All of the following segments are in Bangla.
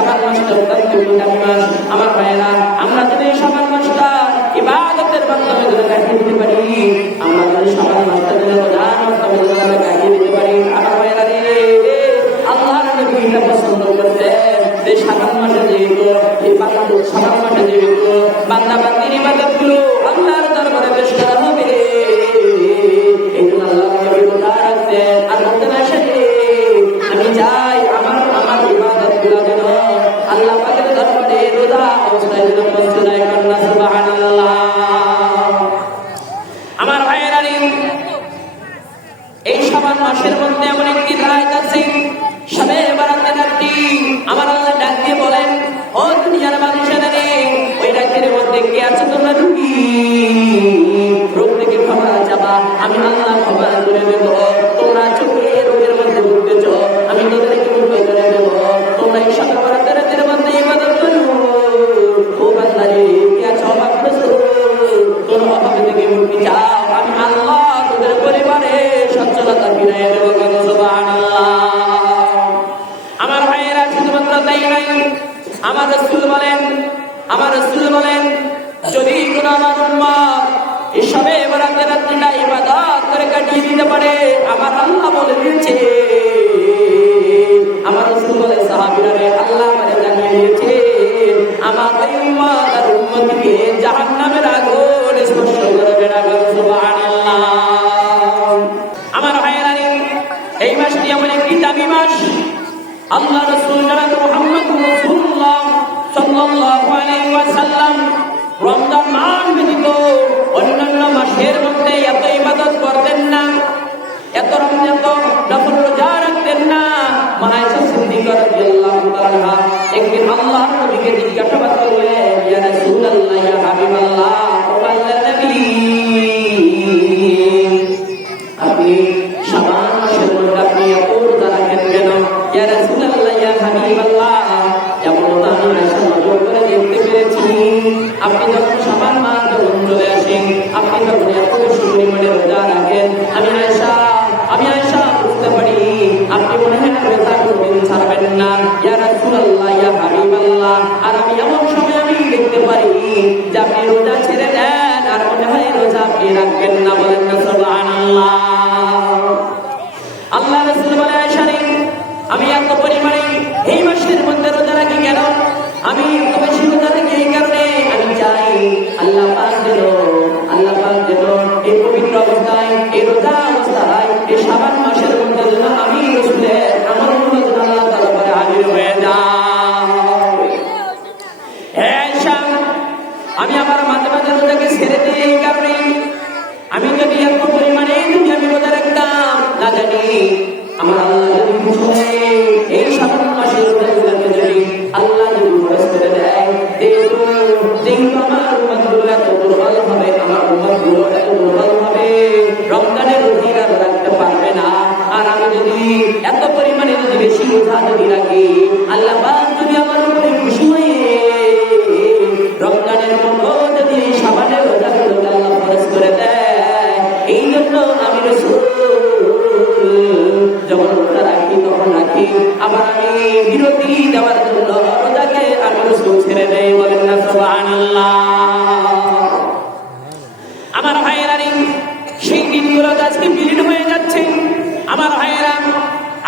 শাবান মাসটা অত্যন্ত দামি মাস আমার ভাইয়েরা আমরা যদি এই শাবান মাসটা ইবাদতের মাধ্যমে যদি কাটিয়ে দিতে পারি আমরা যদি শাবান মাসটা যদি রোজার মাধ্যমে যদি আমরা কাটিয়ে দিতে পারি আমার ভাইয়েরা রে আল্লাহর নবী এটা পছন্দ করতেন যে শাবান মাসে যেহেতু ইবাদত শাবান মাসে যেহেতু বান্দা বান্দির ইবাদতগুলো আল্লাহর দরবারে পেশ করা হবে এই জন্য আল্লাহ নবী রোজা রাখতেন পরিবারে সচ্ছলতা ফিরাই দেব আমার ভাইয়েরা, শুধুমাত্র আমার রসুল বলেন, আমার রসুল বলেন, যদি কোন আমার করে কাটিয়ে দিতে পারে, আমার দামি মাস আল্লাহ রসুল সাল্লাল্লাহু আলাইহি ওয়াসাল্লাম রমজান মাস ব্যতীত অন্যান্য মাসের মধ্যে এত ইবাদত করতেন না, এত রমজান তো নফল রোজা রাখতেন না। মায়েশা সিদ্দিকা রাদিয়াল্লাহু তাআলা একদিন আল্লাহর নবীকে জিজ্ঞাসাবাদ করলেন আমি কারণে আমি চাই আল্লাহ পাক আল্লাহ পাক যেন এই পবিত্র অবস্থায়, এই রোজা অবস্থায় মধ্যে আমি আমার মনে আল্লাহ দরবারে হাজির হয়ে যাই রমজানের মতো যদি সাবানের রোজাগুলো আল্লাহ খরচ করে দেয়। এই জন্য আমি রসুল, যখন রোজা রাখি, তখন রাখি। আবার আমি বিরতি দেওয়ার জন্য রোজাকে আমি রসুল ছেড়ে দেই, বলেন না, সুবহানাল্লাহ। আমার ভাইয়েরা সেই দিনগুলো আজকে বিলীন হয়ে যাচ্ছে। আমার ভাইয়েরা,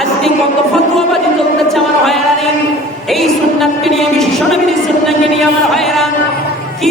আজকে কত ফতোয়াবাজি চলতেছে আমার ভাইয়েরা রে। এই সুন্নাতকে নিয়ে বিশেষ নবীর সুন্নাতকে নিয়ে আমার ভাইয়েরা কি